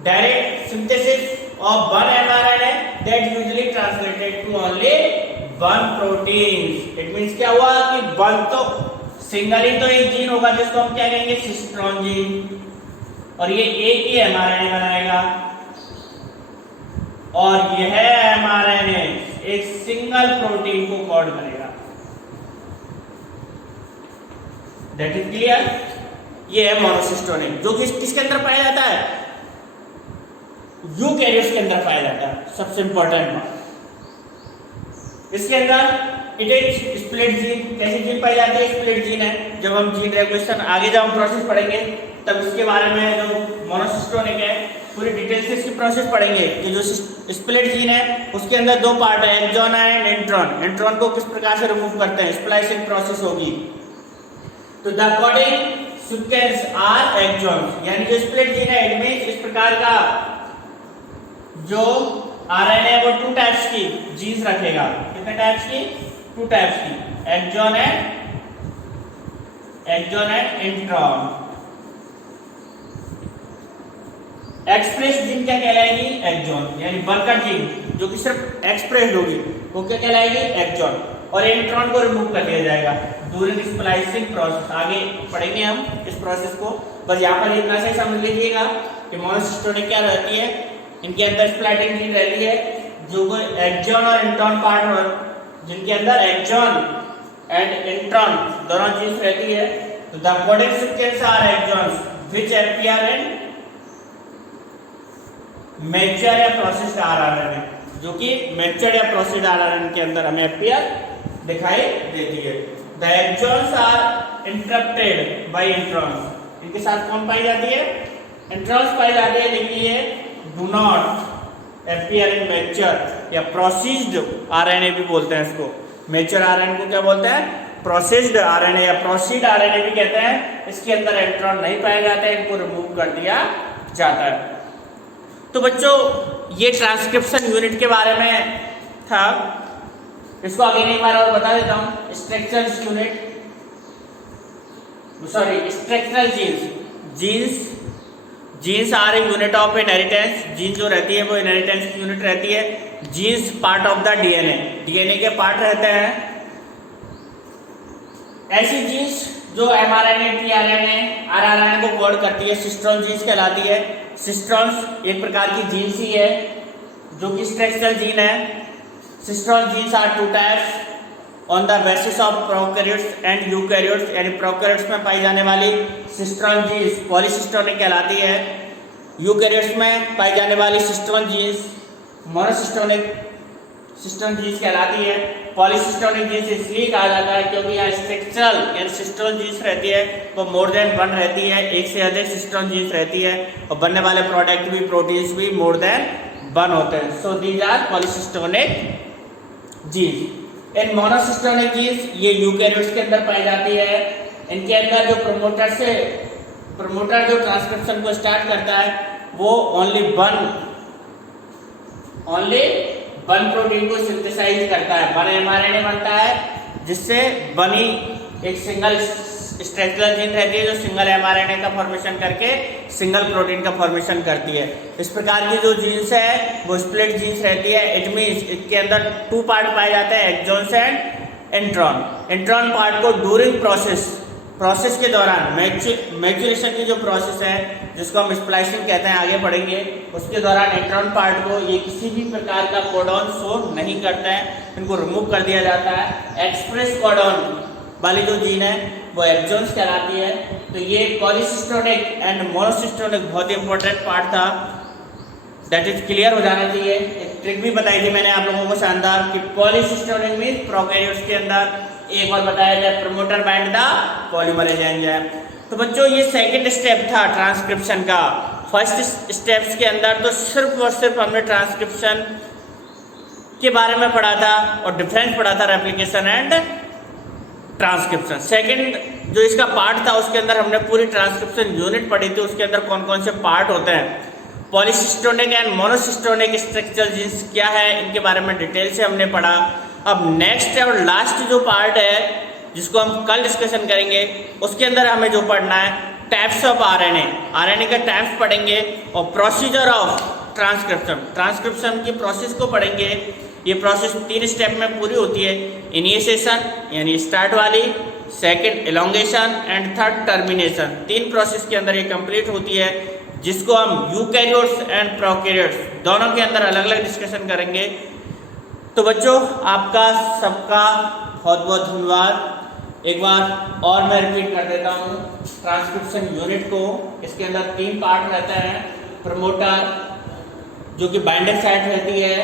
direct synthesis of 1 mRNA that usually translated to only 1 protein. It means क्या हुआ कि 1 तो सिंगल ही तो एक जीन होगा जिसको हम क्या कहेंगे? Cistron gene. और ये एक ही एमआरएनए बनाएगा और यह एमआरएनए एक सिंगल प्रोटीन को कोड करेगा। That is clear. ये है मोनोसिस्ट्रोनिक, जो कि किसके अंदर पाया जाता है? यूकैरियोट्स के अंदर पाया जाता है। सबसे इंपॉर्टेंट बात इसके अंदर इट इज स्प्लिट जीन। कैसी जीन पाई जाती है? स्प्लिट जीन है। जब हम जीन रेगुलेशन आगे जब हम प्रोसेस पढ़ेंगे तब इसके बारे में जो मोनोसिस्ट्रोनिक है पूरी डिटेल से इसकी प्रोसेस पढ़ेंगे। ये जो स्प्लिट जीन है उसके अंदर 2 पार्ट है, एक्सॉन एंड इंट्रॉन। इंट्रॉन को किस प्रकार से रिमूव करते हैं? स्प्लाइसिंग प्रोसेस होगी। तो the coding sequence are exons, यानी जो स्प्लिट जीन है इट मींस इस प्रकार का जो आरएनए वो 2 टाइप्स की जीन्स रखेगा। कितने टाइप्स की? 2 टाइप्स की, exon and intron. Express gene क्या कहलाएगी? एक्सॉन, यानी वर्कर जीन जो कि सिर्फ एक्सप्रेस होगी वो क्या कहलाएगी? एक्सॉन। और इंट्रॉन को रिमूव कर दिया जाएगा ड्यूरिंग स्प्लाइसिंग प्रोसेस। आगे पढ़ेंगे हम इस प्रोसेस को, बस यहाँ पर इतना से समझ लीजिएगा कि मोनोसिस्टोनिक क्या रहती है। इनके अंदर स्प्लाइटिंग जीन रहती है जो एक्सॉन और इंट्रॉन पार्ट हो, जिनके अंदर एक्सॉन एंड इंट्रॉन दोनों जीन्स रहती है। तो the coding sequence are exons which appear in mature या प्रोसेस्ड आरआरएनए, जो कि मैच्योर या प्रोसेस्ड आरआरएनए के अंदर हमें अपीयर दिखाई देती है। The exons are interrupted by introns. इनके साथ कौन पाई जाती है? इंट्रॉन्स पाई जाती है, लेकिन ये do not appear in mature या प्रोसेस्ड आरएनए भी बोलते हैं इसको। मैच्योर आरएनए को क्या बोलते हैं? प्रोसेस्ड आरएनए या प्रोसीड आरएनए भी कहते हैं। इसके अंदर इंट्रॉन नहीं पाए जाते हैं, इनको रिमूव कर दिया जाता है। तो बच्चों ये ट्रांसक्रिप्शन यूनिट के बारे में था, इसको आगे एक बार और बता देता हूँ। Structural unit, sorry structural genes genes are a unit of inheritance. Gene जो रहती है वो इनहेरिटेंस की यूनिट रहती है। Genes part of the DNA, DNA के पार्ट रहते हैं। ऐसी जीन्स जो एमआरएनए, टीआरएनए, आरआरएनए को कोड करती है सिस्ट्रॉन जीन्स कहलाती है। सिस्ट्रॉन्स एक प्रकार की जीन्स ही है जो कि स्ट्रक्चरल जीन है। Cistron genes are two types on the basis of prokaryotes and eukaryotes. यानी प्रोकैरियोट्स में पाई जाने वाली सिस्ट्रॉन जीन्स पॉलीसिस्टोनिक कहलाती है। यूकैरियोट्स में पाई जाने वाली cistron genes monocistronic system genes कहलाती है। पॉलीसिस्टोनिक जीन्स इसलिए कहा जाता है क्योंकि यहाँ स्ट्रक्चरल यानी सिस्टोन जीन्स रहती है वो मोर देन वन रहती है, एक से अधिक सिस्टोन जीन्स रहती है और बनने वाले प्रोडक्ट भी प्रोटीन्स भी मोर देन वन होते हैं। So these are polycistronic genes. In monocistronic genes ये यूकैरियोट्स के अंदर पाई जाती है। इनके अंदर जो प्रमोटर जो ट्रांसक्रिप्शन को स्टार्ट करता है वो ओनली वन प्रोटीन को सिंथेसाइज करता है। वन एमआरएनए बनता है जिससे बनी एक सिंगल स्ट्रक्चरल जीन रहती है जो सिंगल एमआरएनए का फॉर्मेशन करके सिंगल प्रोटीन का फॉर्मेशन करती है। इस प्रकार की जो जीन्स है वो स्प्लिट जीन्स रहती है। इट मीन्स इसके अंदर टू पार्ट पाए जाते हैं, exons and intron. Intron part को ड्यूरिंग प्रोसेस के दौरान मैच्योरेशन की जो प्रोसेस है जिसको हम स्प्लाइसिंग कहते हैं, आगे पढ़ेंगे, उसके दौरान इंट्रॉन पार्ट को ये किसी भी प्रकार का कोडॉन शो नहीं करता है, इनको रिमूव कर दिया जाता है। एक्सप्रेस कोडॉन वाली जो जीन है वो एक्सॉन्स कहलाती है। तो ये पॉलीसिस्टोनिक एंड मोनोसिस्टोनिक बहुत ही इंपॉर्टेंट पार्ट था, दैट इज क्लियर हो जाना चाहिए। एक ट्रिक भी बताई थी मैंने आप लोगों को शानदार कि पॉलीसिस्टोनिक मीन्स प्रोकैरियोट्स के अंदर, एक और बताया जाए promoter bind the polymerase enzyme. तो बच्चों ये सेकंड स्टेप था ट्रांसक्रिप्शन का। फर्स्ट स्टेप्स के अंदर तो सिर्फ और सिर्फ हमने ट्रांसक्रिप्शन के बारे में पढ़ा था और डिफरेंस पढ़ा था रेप्लिकेशन एंड ट्रांसक्रिप्शन। सेकंड जो इसका पार्ट था उसके अंदर हमने पूरी ट्रांसक्रिप्शन यूनिट पढ़ी थी, उसके अंदर कौन कौन से पार्ट होते हैं, पॉलीसिस्टोनिक एंड मोनोसिस्टोनिक स्ट्रक्चरल जीन्स क्या है, इनके बारे में डिटेल से हमने पढ़ा। अब नेक्स्ट और लास्ट जो पार्ट है जिसको हम कल डिस्कशन करेंगे उसके अंदर हमें जो पढ़ना है टाइप्स ऑफ आरएनए के टाइप्स पढ़ेंगे और प्रोसीजर ऑफ ट्रांसक्रिप्शन की प्रोसेस को पढ़ेंगे। ये प्रोसेस 3 स्टेप में पूरी होती है, इनिशिएशन यानी स्टार्ट वाली, second elongation and third termination. 3 process के अंदर ये कंप्लीट होती है जिसको हम यूकैरियोट्स एंड प्रोकैरियोट्स दोनों के अंदर अलग अलग डिस्कशन करेंगे। तो बच्चों आपका सबका बहुत बहुत धन्यवाद। एक बार और मैं रिपीट कर देता हूँ ट्रांसक्रिप्शन यूनिट को। इसके अंदर 3 पार्ट रहते हैं, प्रमोटर जो कि बाइंडर साइट रहती है,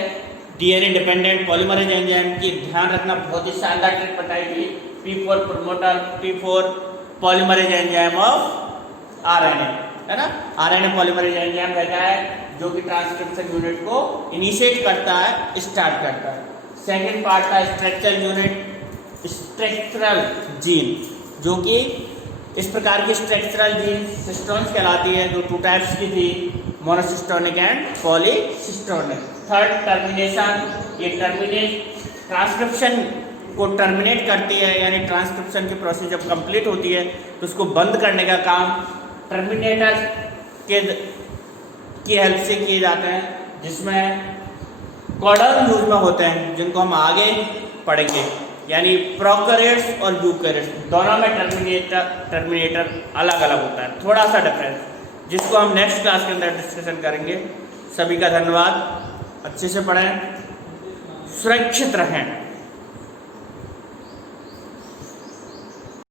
डीएनए डिपेंडेंट पॉलीमरेज एंजाइम की ध्यान रखना, बहुत ही शानदार ट्रिक बताई गई। P4 promoter, P4 polymerase enzyme of RNA, है ना। आरएनए पॉलीमरेज एंजाइम रहता है जो कि ट्रांसक्रिप्शन यूनिट को इनिशिएट करता है, स्टार्ट करता है। सेकंड पार्ट था स्ट्रक्चरल यूनिट, स्ट्रक्चरल जीन, जो कि इस प्रकार की स्ट्रक्चरल जीन सिस्टोन्स कहलाती है जो 2 टाइप्स की थी, मोनोसिस्टोनिक एंड पॉलीसिस्टोनिक। थर्ड टर्मिनेशन, ये ट्रांसक्रिप्शन को टर्मिनेट करती है, यानी ट्रांसक्रिप्शन की प्रोसेस जब कंप्लीट होती है तो उसको बंद करने का काम टर्मिनेटर की हेल्प से किए जाते हैं, जिसमें कोडॉन यूज में होते हैं जिनको हम आगे पढ़ेंगे। यानी प्रोकैरियोट्स और यूकैरियोट्स दोनों में टर्मिनेटर अलग अलग होता है, थोड़ा सा डिफरेंस, जिसको हम नेक्स्ट क्लास के अंदर डिस्कशन करेंगे। सभी का धन्यवाद, अच्छे से पढ़ें, सुरक्षित रहें।